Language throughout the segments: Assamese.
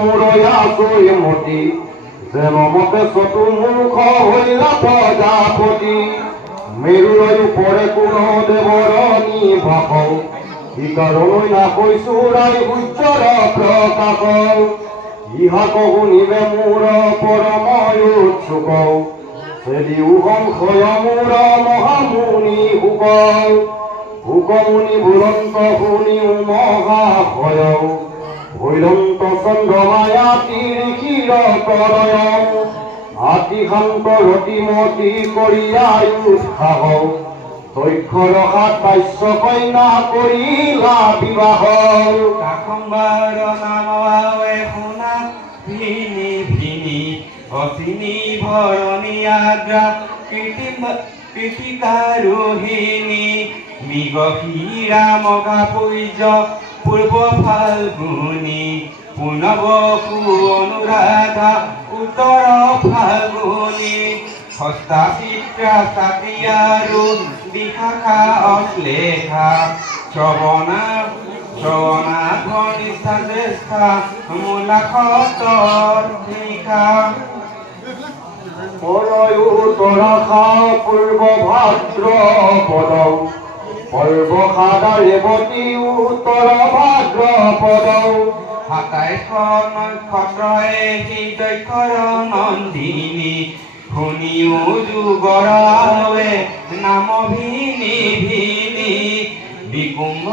মূৰয়ামতি যেন মতে চতু মূৰ্খ হৈলা প্ৰজাপতি মেৰুলৈ পৰে কোনো দেৱৰণী ভাষ ইকাৰণৈ নাকৈছো ৰাই উজ্জ্বল প্ৰকাশ ইহাক শুনিবে মোৰ পৰময় উৎসুক চেদিও সংশয় মোৰ মহামুনি শুক শুকমুনি বুৰন্ত শুনিও মহাশয় ভৈৰন্ত চন্দ্ৰমায়া তিৰিশিৰ তলয় আতিশান্ত ৰতিমতী কৰিয়ায়ুৎসাহ দক্ষ ৰসাত বাস্য কন্যা কৰিলা বিবাহ কাকম্বাৰ নামে শুনা ভিনি ভিনি অচিনি ভৰণী আগ্ৰা কৃতিকাৰোহিণী মৃগশিৰা মঘা পূৰ্য পূৰ্ব ফাল্গুনী পুনৱ অনুৰাধা উত্তৰ ফাল্গুনী হস্তা চিত্ৰা চাতি আৰু বিশাখা অশ্লেষা শ্ৰৱণা ঘনিষ্ঠা জ্যেষ্ঠা মূলাক্ষৰ নিশা উত্তৰাখা পূৰ্ব ভাদ্ৰ পদ পৰ্বখাদা ৰেৱতী উত্তৰ ভাদ্ৰ পদ ২৭ নক্ষত্ৰয়ে হৃদয়ক্ষৰ নন্দিনী শুনিও যুগৰাৱে নাম ভিনি ভিনি বিকুম্ভ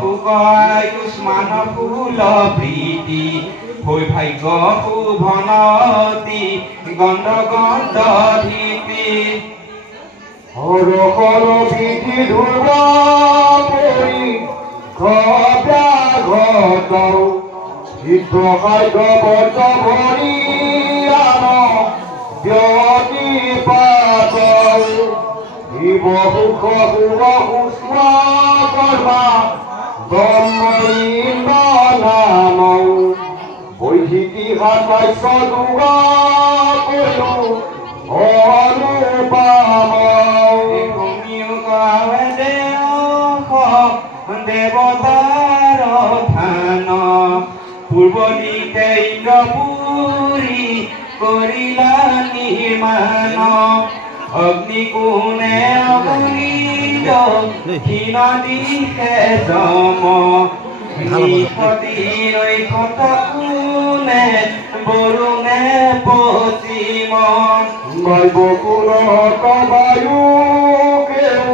ফুক আয়ুষ্মান ফুল প্ৰীতি সৌভাগ্য শুভনতি গন্ধ গন্ধ ধীপি হৰ বিধি ধ্ৰুৱ পৰি ঘব্যাঘত সিদ্ধ খাদ্য বৰ্জ ভৰি আন ব্যতিপাত শিৱ সুখ শুভ সুস্ম কৰ্মা ব্ৰহ্মইন্দ্ৰ নাম বৈদিকী হাত বাস্য যুগ কৰো অনুপাম দেৱতাৰ ধান পূৰ্ব দিশে ইন্দ্ৰপুৰী কৰিলা নিৰ্মাণ অগ্নিকোণে অগ্নিজ দক্ষিণ দিশে যম নিশতিৰৈখত কোণে বৰুণে পশ্চিম বকুলত বায়ু কেউ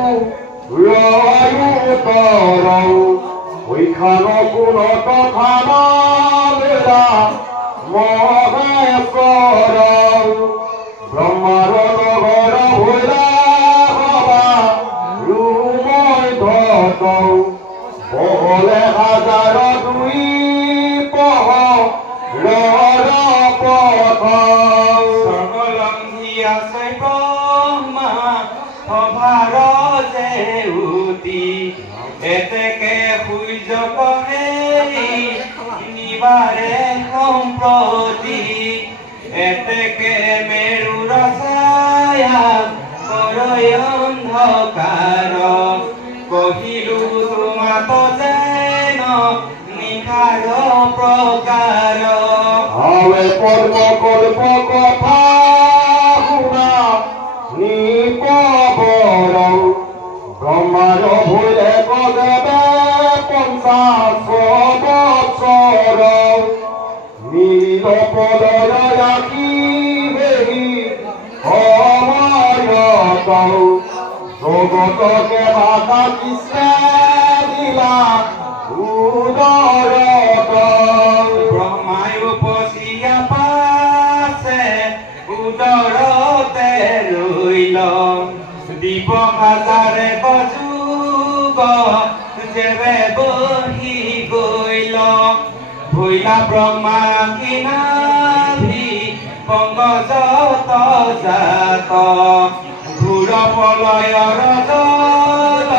ৰয়ুতৰ হৈখান কুলত থানা বেলা মহেশ্বৰ ব্ৰহ্মাৰ নগৰ ভৈৰা সভা ৰুময় ধত বহলে হাজাৰ দুই পহ পথ সৰ্বলংঘী আছে ব্ৰহ্মা সভাৰ জেউতি এতেকে সূৰ্য কহেৰি নিবাৰে সম্প্ৰতি এতেকে মেৰুৰ ছায়া কৰয় অন্ধকাৰ কহিলো তোমাত যেন নিশাৰ প্ৰকাৰ হাৱে পদ্ম কল্প কথা শুনা নিপবৰ ব্ৰহ্মাৰ ভৈলে গজবে ৫০ বৎসৰ নীল পদয় ৰাখি হেৰি সময়ত জগতকে ভাষা কৃষ্ণে দিলা উদৰত ব্ৰহ্মাই উপচিয়া পাছে উদৰতে ৰৈল দিব হাজাৰে গজুগ যেবে বহি গৈল ভৈলা ব্ৰহ্মা কিনাভি পংগজত জাত ঘূৰ প্ৰলয়ৰ জল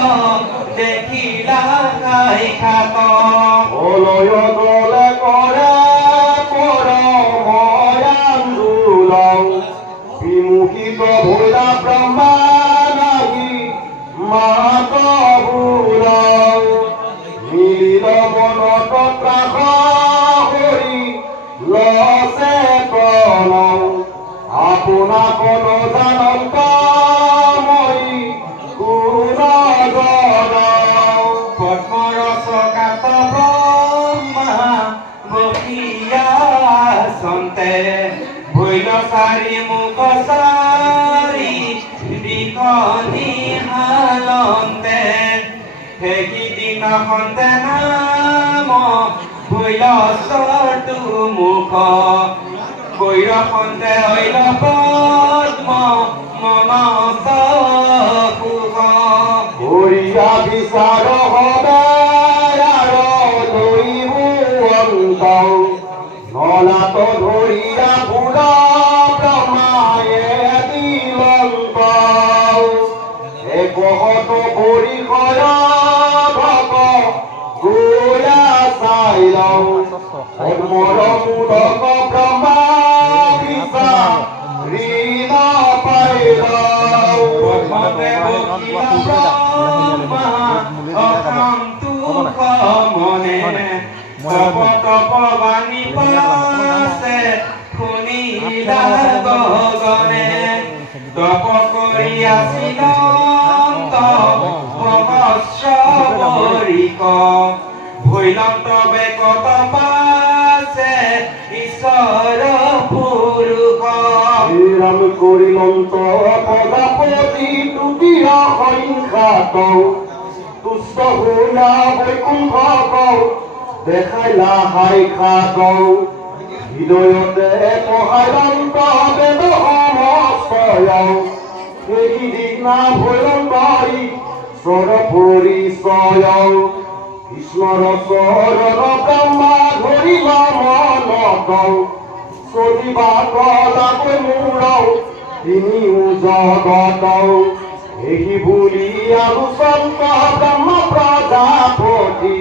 দেখিলা ঘাই খাত অলয় গলে কৰে পৰময়ান্দোলন বিমুখিত ভৈলা ব্ৰহ্মা নাহি মাত বুল মিলিত মনত ত্ৰাস হৰি বহিয়া সন্তে ভৈল চাৰি মুখ চাৰি দিখনি হালন্তে সেইদিনা সন্তে নাম ভৈল চৰটো মুখ গৈৰসন্তে হৈল পদ্ম মনস সুখ কৰিয়া বিচাৰ হবে ধৰিব অন্ত নলাত ধৰিয়া পুৰা ব্ৰহ্মায়ে দিলন্ত একহত পৰিসৰ ভক গোয়া চাই লওঁ মূলক ব্ৰহ্মা বিচা ঋণ পাই লওঁ মনে তপ তপ বাণী পাছে শুনিলা গগনে তপ কৰি আছিল ভগস্ৰ পৰিক ভৈলন্ত বেকত পাছে ঈশ্বৰ পুৰুষ শ্ৰীৰাম কৰিলন্ত প্ৰজাপতি তুতীয় সংখ্যাত তুষ্ট হৈলা বৈকুণ্ঠ দেখাইলা হাই খাত হৃদয়তে পহাইলন্ত বেদ সমস্তয় সেইদিনা ভৈলন্তই স্বৰ পৰিচয় কৃষ্ণৰ চৰণ ব্ৰহ্মা ধৰিল মনত চলিবা কলাকৈ মূৰ তিনিও জগত এই বুলি আলোচন্ত ব্ৰহ্ম প্ৰজাপতি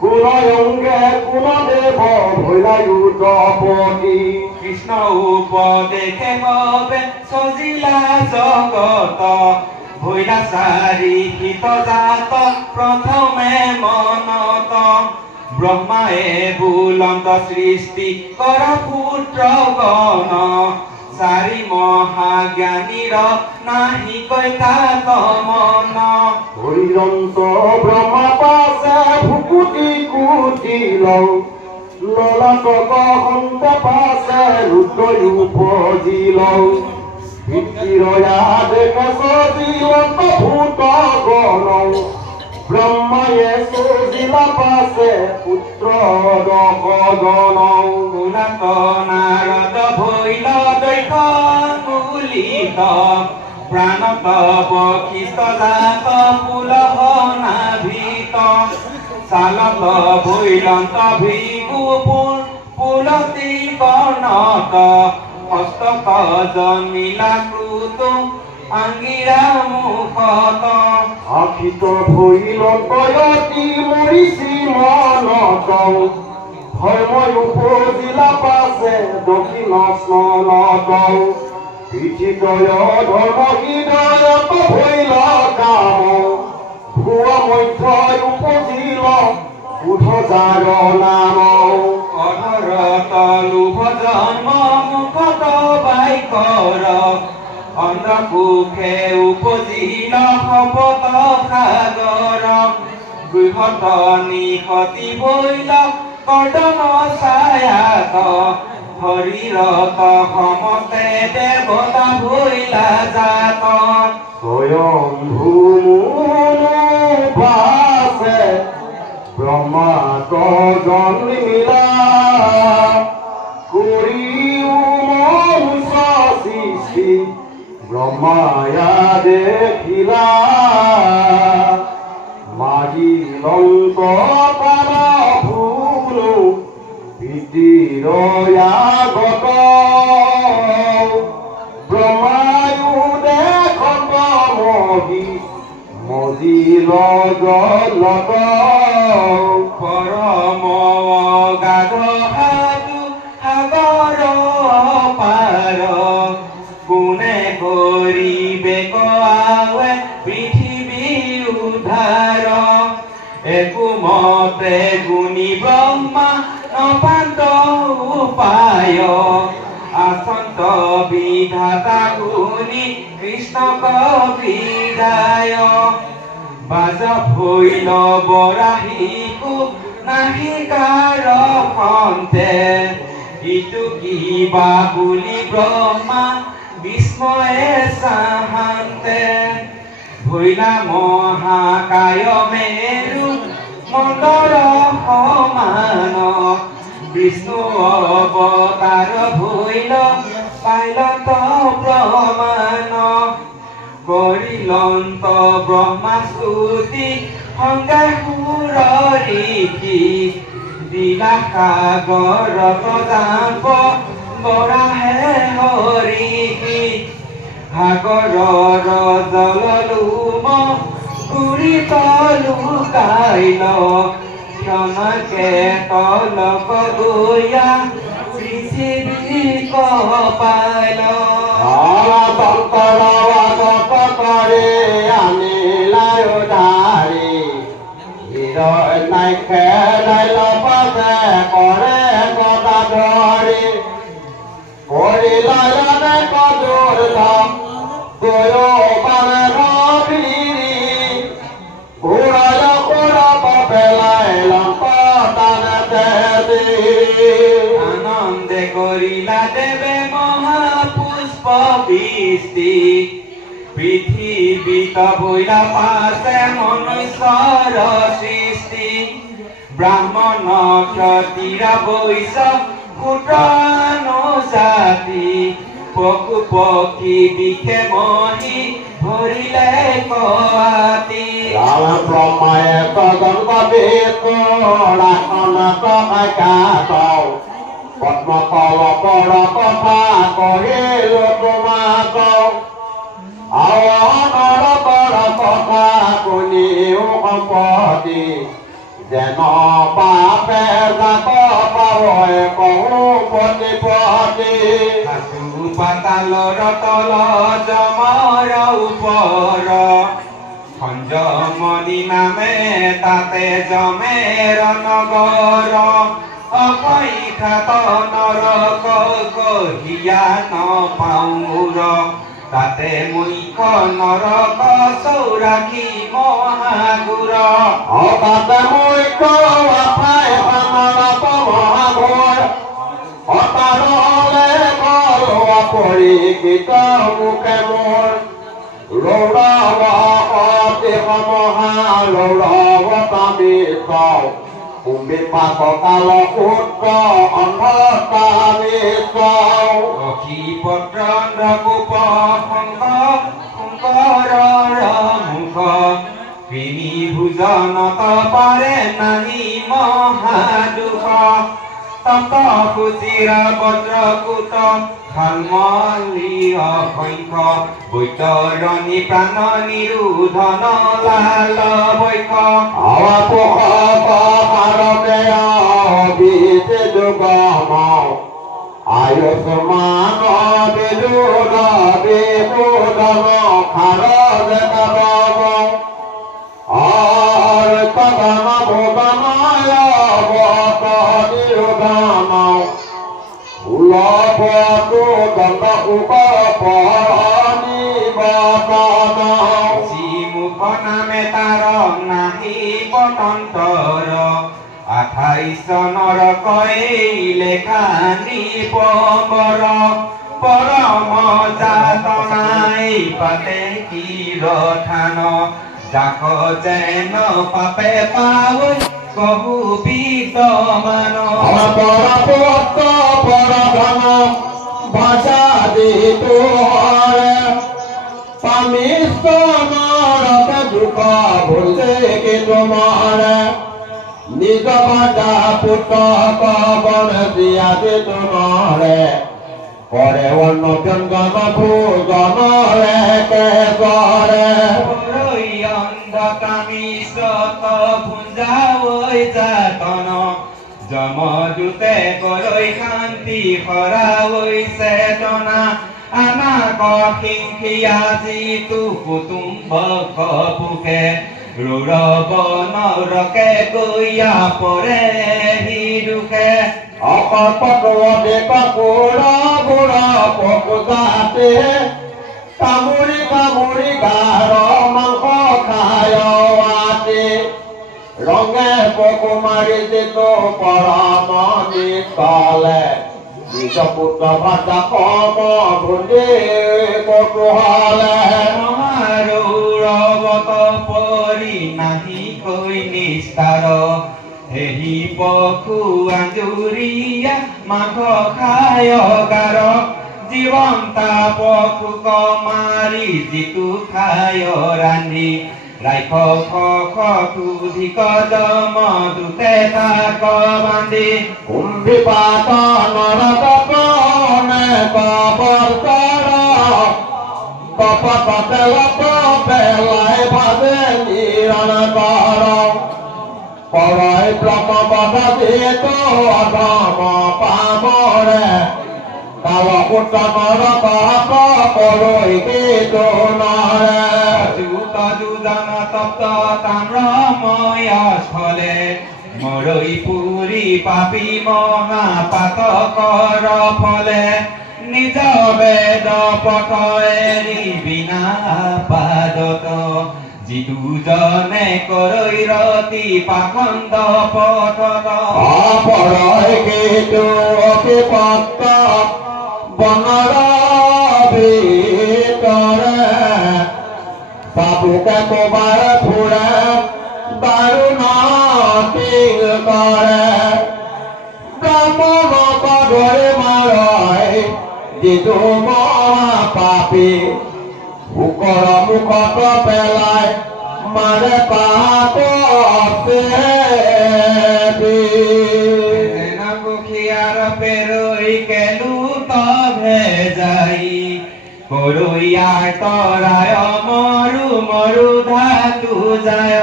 গুণয়ংগে গুণদেৱ ভৈলায়ুতপতি কৃষ্ণ উপদেশে বাবে সজিলা জগত ভৈলা চাৰি হিত জাত প্ৰথমে মনত ব্ৰহ্মায়ে বুলন্ত সৃষ্টি কৰ পুত্ৰ গণ চাৰি মহাজ্ঞানীৰ নাহি কৈতাত মন হৰিযন্ত ব্ৰহ্মা পাছে ভুকুটি কুটি লওঁ ললাটক সন্তে পাছে ৰুদ্ৰই উপজি লওঁ পিতৃৰয়া দেখে সজিলত ভূত গণ ব্ৰহ্মায়ে সজিলা পাছে পুত্ৰ দশজন গুণাত নাৰদ ভৈল দৈত মূলিত প্ৰাণত বশিষ্ঠ জাত পুলহ নাভিত চালত ভৈলন্ত ভিগু পুলতি কৰ্ণত হস্তক জন্মিলা ক্ৰুত আংগিৰা মুখত আখিত ভৈলন্তয়তি মৰিছি মনত ধৰ্মই উপজিলা পাছে দক্ষিণ স্নানত পৃথিৱয় ধৰ্ম হৃদয়ত ভৈল কাম ভুৱা মধ্যই উপজিল উধজাৰ নাম অধৰত লোভ জন্ম মুখত বাইকৰ অন্ধকোষে উপজিল শপত সাগৰ বৃহৎ নিশতি ভৈল কৰ্দম ছায়াত শৰীৰত সমতে দেৱতা ভৈলা জাত স্বয়ং ভূমুনু পাছে ব্ৰহ্মাত জন্মিলা কৰিও মনুষ্য সৃষ্টি ব্ৰহ্মায়া দেখিলা মাগিলন্ত প্ৰাণ ভুলো পিতৃৰয়াগত ব্ৰহ্মায়ু দেখত মজিল জলত পৰম গাধ সাধু সাগৰ পাৰ কোনে কৰিবে কোৱাৱে পৃথিৱী উদ্ধাৰ একো মতে গুণী ব্ৰহ্মা নপান্ত উপায় আসন্ত বিধাতা গুণী কৃষ্ণ কবিদায় বাজ ভৈল বৰাহীকো নাহি কাৰ খন্তে ইটো কিবা বুলি ব্ৰহ্মা বিস্ময়ে চাহান্তে ভৈলা মহাকায় মেৰু মণ্ডল সমান বিষ্ণু অৱতাৰ ভৈল পাইলত প্ৰমাণ কৰিলন্ত ব্ৰহ্মা স্তুতি সংগে সুৰ ঋষি দিলা সাগৰত যাব বৰাহে হৰিষি সাগৰৰ জললোম গুৰি তলুকাইল ক্ষণকে তলক গৈয়া পৃথিৱী কপাইল তন্তৰ আগত কৰে আনিলাই উধাৰি হৃদয় নাই খেলাই লপতে কৰে কটা ধৰি কৰিলাই কদুৰ গৈ পাৰে ৰবিৰি ঘূৰাই ঘূৰাব পেলাই লম্পতানে আনন্দে কৰিলা দেৱে মহাপুষ্প বৃষ্টি পৃথিৱীত ভৈলা পাছে মনুষ্যৰ সৃষ্টি ব্ৰাহ্মণ ক্ষত্ৰিয় বৈশ্য জাতি পশু পক্ষী বিষে মহি ভৰিলে কৱাতি ব্ৰহ্মায়ে তদন্ত ৰাখন পদ্মকল পৰ কথা কহিলো তোমাক আনৰ কথা শুনিও সম্পত্তি যেন পাপে যাক পাৱই কহো প্ৰতিপতি পাতালৰ তল জমৰ ওপৰ সঞ্জমনি নামে তাতে জমেৰ নগৰ অকৈখাত নৰক কহিয়া নপাউৰ তাতে মুখ্য নৰক চৌৰাশী মহাগুৰ তাতে মুখ্য আঠাই নৰক মহাঘৰ অতাৰলে কলোৱা পৰীক্ষিত মুখে মোৰ ৰৌৰৱ অতি সমহা ৰৌৰৱ তামিত কুম্ভী পাক কাল সূত্ৰ অন্ধতামিত অখি পত্ৰ কোপ শংকৰ মুখ কৃমি ভোজনত পাৰে নাহি মহাদুখ তত সুচিৰ বজ্ৰকূট খালমলি অসংখ্য বৈতৰণী প্ৰাণ নিৰোধন লাল বৈখ আয়ুষ্মান বিদুৰ বিবুধন খাৰ কদম ভোগনয় নিৰোধন উলভটো দণ্ড উপ নিবতন শ্ৰীমুখ নামে তাৰ নাহি পতন্তৰ 28 চনৰ লেখা নিপবৰ পৰম যাতনাই পাতে কিৰথান যাক যেন পাপে পাৱৈ কহু বিদ্যমান পৰপুত্ৰ পৰধন ভাষা দিতো পামিষ্টনৰতে দুখ ভুলে কি তোমাৰ নিজ ভাষা পুত্ৰ কবন দিয়াদি তোমাৰে কৰে অন্নব্যঞ্জন ভোজনৰে কেশৰে অন্ধকামিষ্ট ভুঞ্জাৱৈ যাতন যমদূতে কৰৈ শান্তি হৰাৱৈ চেতনা আমাক হিংসিয়া যিটো কুটুম্ব পুকে ৰুৰব নৰকে গৈয়া পৰে সি দুখে অকপটে কাপোৰা বুঢ়া পকুজাতে কামুৰি কামুৰি গাৰ মাংস খায় আতে ৰঙে কুমাৰী জিত পৰম নিতলে নিজ পুত্ৰ ভাষা কম ভুলি কৌতূহলে মহাৰৌৰৱত পৰি নাহি কৈ নিস্তাৰ হেহি পশু আঞ্জুৰিয়া মাঘ খায় গাৰ জীৱন্তা পশুক মাৰি যিটো খায় ৰান্ধি ৰাইখ সুধিক জম দুতে তাক বান্ধি কুম্ভিপাত নৰক কণে কবৰ কপটতে লপ পেলাই ভাবে নিৰণ কৰ পৰৈ ব্ৰহ্ম বদজিত অধম পামৰে কাল পুত্ৰ নৰক পৰৈ কেতু নৰে অযুত যোজন তপ্ত তাম্ৰময় স্থলে মৰৈ পুৰি পাপী মহাপাতকৰ ফলে নিজ বেদ পথ এৰি বিনা পাদত যিদুজনে কৰৈ ৰতি পাখণ্ড পথত পৰৈ কেতু অভিপত্ত বনৰ ভিতৰে বাবুকে কোবাৰ ফুৰে দাৰুণ টিং কৰে ব্ৰাহ্মণক ধৰি মাৰয় যিটো মহাপাপী শুকৰ মুখত পেলাই মাৰে পাপ কুখিয়াৰ পেৰৈ কেলুত ভেজাই কৰৈয়াৰ তৰায় মৰু মৰু ধাতু যায়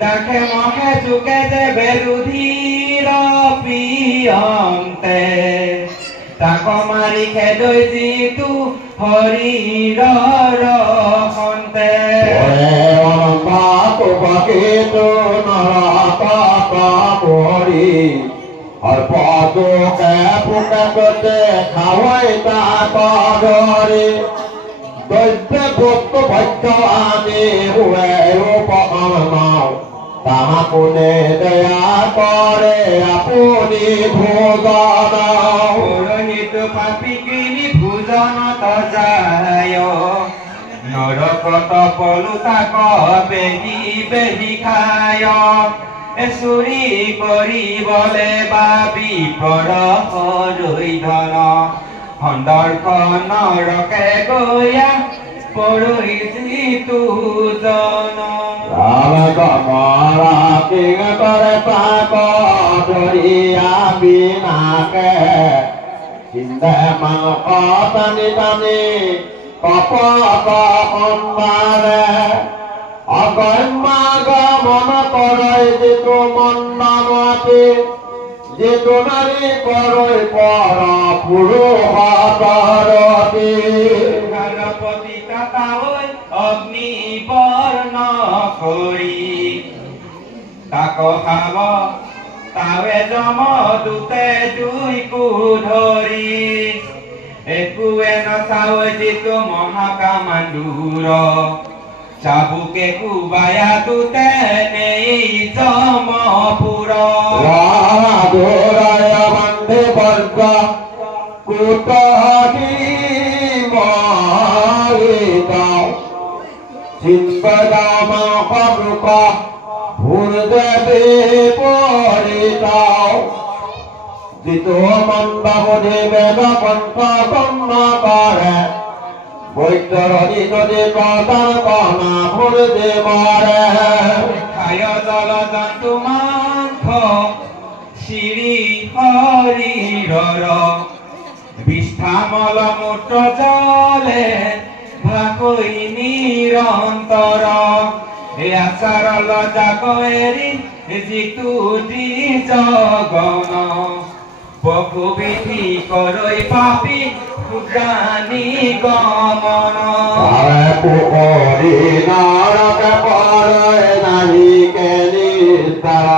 দাখে মহে চুকে যে বেৰুধীৰ প্ৰিয়ন্তে তাক মাৰি খেদৈ যিটো হৰিৰ ৰসন্তে অল্পটোকে পোকে গতে খাওয়াই তাক ধৰি দৈব্য ভক্ত ভক্ত আমি হুৱে উপমাও তাহাকো দয়া কৰে আপুনি ভোজন পুৰোহিত পাপী কিনি ভোজনত যায় নৰকত পলু তাক বেহি বেহি খায় চুৰি কৰিবলে বাবি পৰহলৈ ধন সন্দৰ্ভ নৰকে গয়া পৰহি যিটো জন কৰে তাক ধৰিয়া বিনাকে চিন্তা মাংস টানি টানি কপট সম্বাৰে অগম্যাগ মন কৰে যিটো মন্দমতী যিটো নাৰী কৰৈ পৰ পুৰুষৰতী গণপতি তাতালৈ অগ্নি বৰ্ণ কৰি তাক খাব তাৱে জম দুতে দুইকো ধৰি একোৱে নচাৱে যিটো মহাকামাণ্ডুৰ চাবুকে কুবায়া দুতে নেই জমপুৰ দৌৰায় বন্ধে বৰ্গ কুটহী মৰিতাও চিন্তাম সদুক ভূদেৱী পৰিতাও যিটো মন্দবুধি বেদ কণ্ঠ গণ্য কৰে বৈতৰণী নদী প্ৰদান কণা ভূদেৱৰে খায় জল জন্তু মাংস শ্ৰী হৰিৰৰ বিষ্ঠামল মূত্ৰ জলে ভাকৈ নিৰন্তৰ আচাৰ লজাক এৰি যিটো জগন পশু বিধি কৰৈ পাপী ক্ষুদ্ৰাণী গমন পুখুৰী নৰকে পৰৈ নাহিকে নিস্তাৰ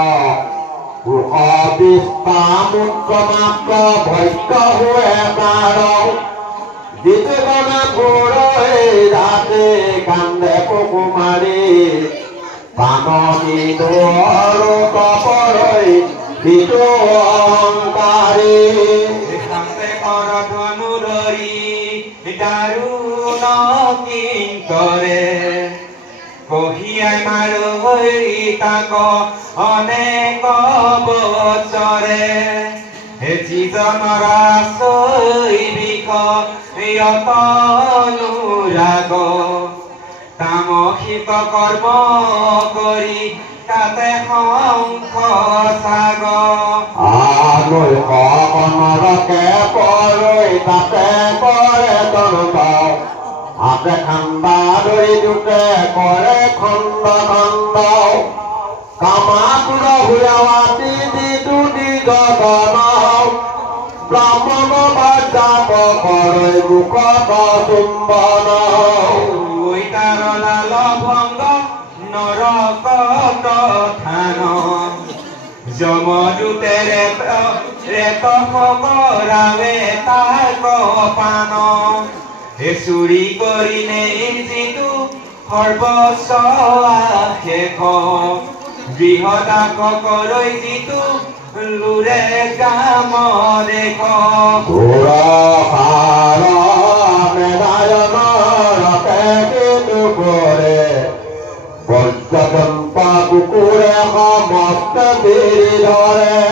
পুষ বিস্তামুত্ৰ মাত্ৰ ভক্ত হুৱে তাৰ যিটো গণে পৰৈ ৰাতি কান্দে কুমাৰী পাননি দোৰ কপৰৈ সিটো অহংকাৰী শান্তে কৰত অনুদৰি দাৰুণ কিংকৰে কহিয়াই মাৰৈ তাক অনেক বছৰে যিজনৰ আচৈবিক অনুৰাগ তামসিক কৰ্ম কৰি তাতে শংখ চাগ আনৈক নৰকে পৰৈ তাতে কৰে দণ্ড হাতে খান্দা ধৰি দুটে কৰে খণ্ড খণ্ড কামাতুৰ হুৰাৱাতি দি গগন ব্ৰাহ্মণ বাজাব কৰে মুখত চুম্বন তাৰ লাল ভংগ নৰকত থান যমদূতে ৰেত কৰাৱে তাক পান চুৰি কৰি নেই যিটো সৰ্বস্ব শেষ গৃহদাস কৰৈ যিটো লুৰে গাম দেখ বজ্ৰদম্পা কুকুৰে সমস্ত বিৰি ধৰে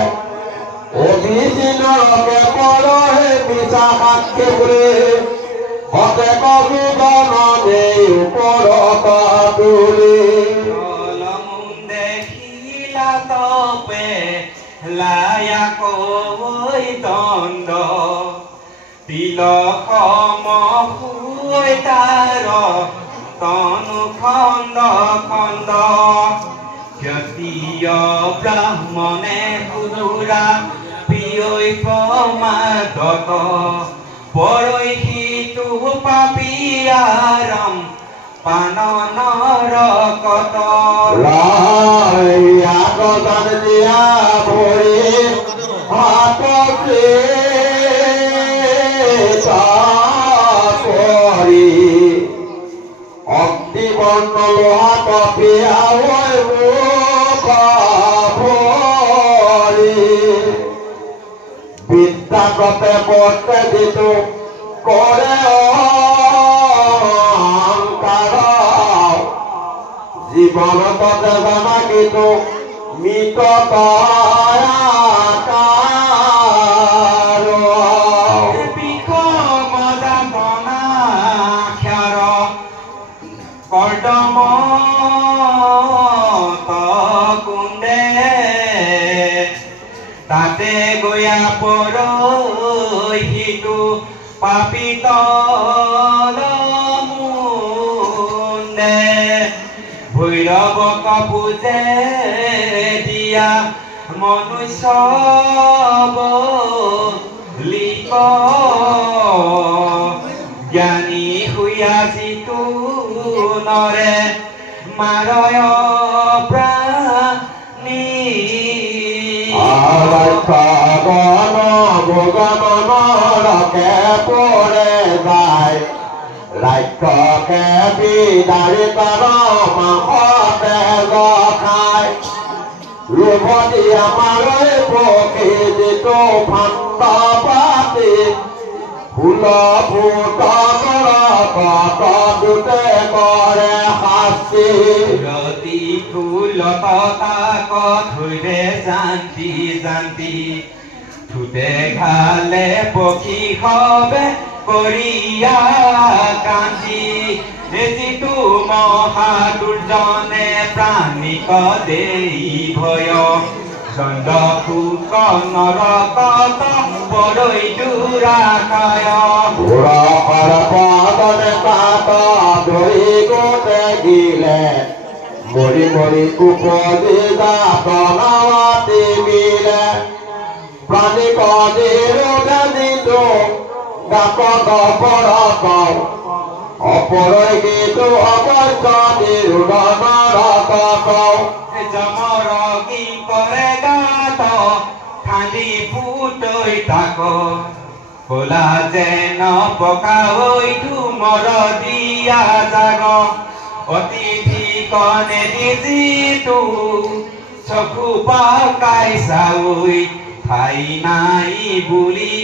অভিচিনৰকে পৰহে মিছা সাক্ষী বুলি হতে কবিজন দেই ওপৰত তুলি মুন্দে শিলা তপে লায়াক দণ্ড তিলক মহুই তাৰ তনু খণ্ড খণ্ড ক্ষত্ৰিয় ব্ৰাহ্মণে সুদূৰা প্ৰিয়ৈ প্ৰমাদত পৰৈ সিটো পাপিয়াৰম পান নৰকত আগদান দিয়া ভৰি হাতকে পৰি অগ্নিবৰ্ণ লোহা কপিয়াই মুখ ভৰি বিদ্যাগতে বৰ্তে যিটো কৰে অহংকাৰ জীৱনতে জানা কিন্তু মৃত কৰ্দম কুণ্ডে তাতে গয়া পৰৈ সিটো পাপিত মুণ্ডে ভৈৰৱক পূজে দিয়া মনুষ্য লিক জ্ঞানী শুয়া যিটো নৰে মাৰয় প্ৰাণী ভগৱানৰকে পৰে যায় ৰাক্ষকে বিদাৰি তৰ মাহতে খায় লোভতি আমাৰ পক্ষী যিটো ফান্দ পাতি ফুল ফুট নৰকত দুটে কৰে শাস্তি ৰতি ফুলত তাক থৈৰে জান্তি জান্তি ঠুতে ঘালে পক্ষী হবে কৰিয়া কান্তি যিটো মহা দুৰ্জনে প্ৰাণিক দেই ভয় চন্দ সুক নৰকত পৰৈ দুৰাশয় পদনে তাত ধৰি গোটে গিলে মৰি মৰি কুপদি দাতনাৱাতি মিলে প্ৰাণী কদিৰ দিটো গাপত পৰত অপৰৈ গীতো অৱৰ্তনিৰ নৰকত জমৰ কি কৰে গাত খান্দি ফুটৈ তাক কলা যেন পকা হৈ ধুমৰ দিয়া জাগ অতিথি কণে যিটো চকু পকাই চাই ঠাই নাই বুলি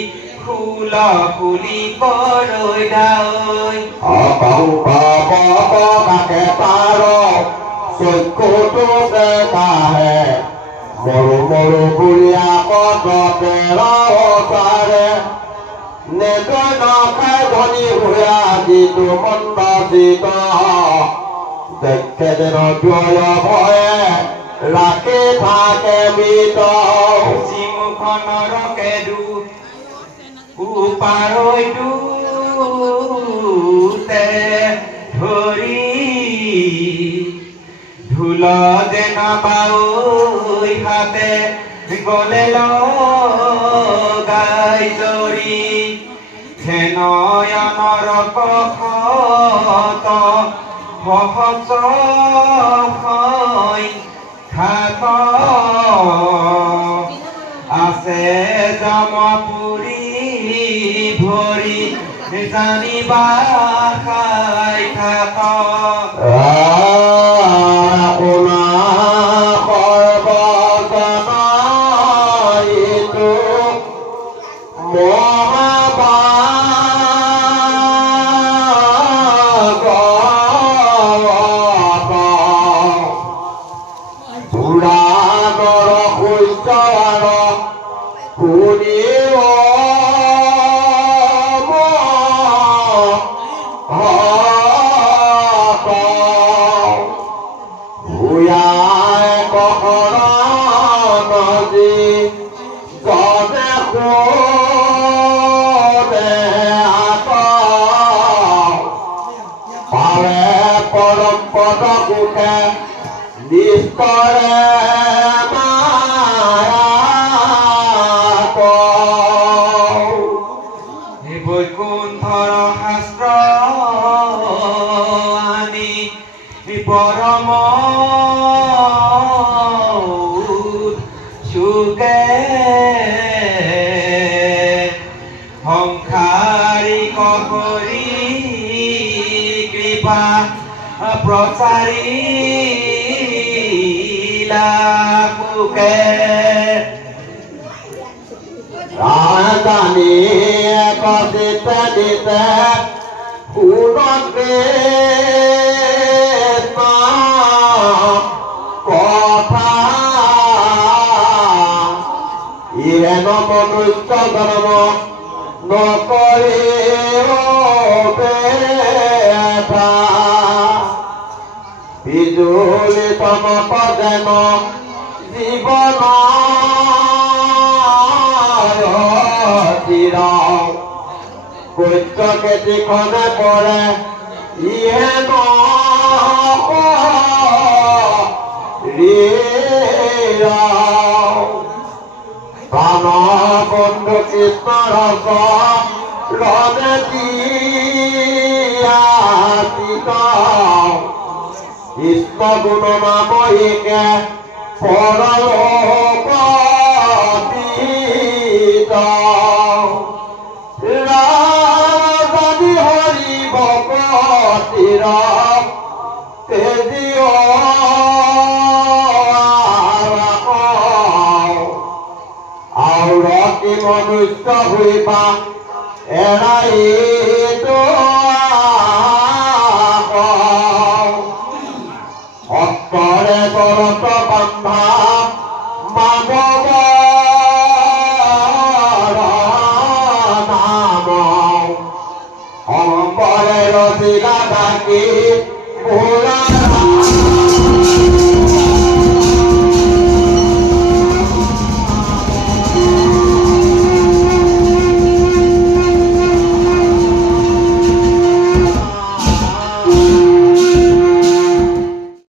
ফুল ফুলি কৰৈ দাই কাকে তাৰ চক্ষুটো দেখাহে মৰু মৰু বুঢ়িয়া কটতে ৰাৰে নেদৈ নখাই ধনী ভূঞা যিটো মন্দ চিত দেখে যেন ব্যয় ভয়ে ৰাখি থাকে মৃত যিমুখন ৰকে উপাৰৈ দুতে ধৰি ঢোল যেন বাউই হাতে গলে লগাই জৰি নয়নৰ কষত সহজ খাত আছে জমপুৰী ভৰি জানিবা খাই থাক বৈকুণ্ঠৰ শাস্ত্ৰ আনি পৰম সুখে সংসাৰিক কৰি কৃপা প্ৰচাৰিলা সুখে ৰাজধানী কচিতে দিতে সুনতে কথা ইহেন মনুষ্য জন্ম নকৰি বিজুলি তমক যেন জীৱন কৈত্য খেতিখনে পৰে ইহেন প্ৰাণ বন্ধু কৃষ্ণ ৰস ৰনে কৃষ্ণ গুণ নামহিকে পৰলোক ৰাজধানী হৰি ভকতিৰ তেজিঅ আউৰতি মনুষ্য হৈবা এৰাই অন্তৰে গলত বান্ধা মাধৱ অম্বৰে ৰচিলা ঢাকি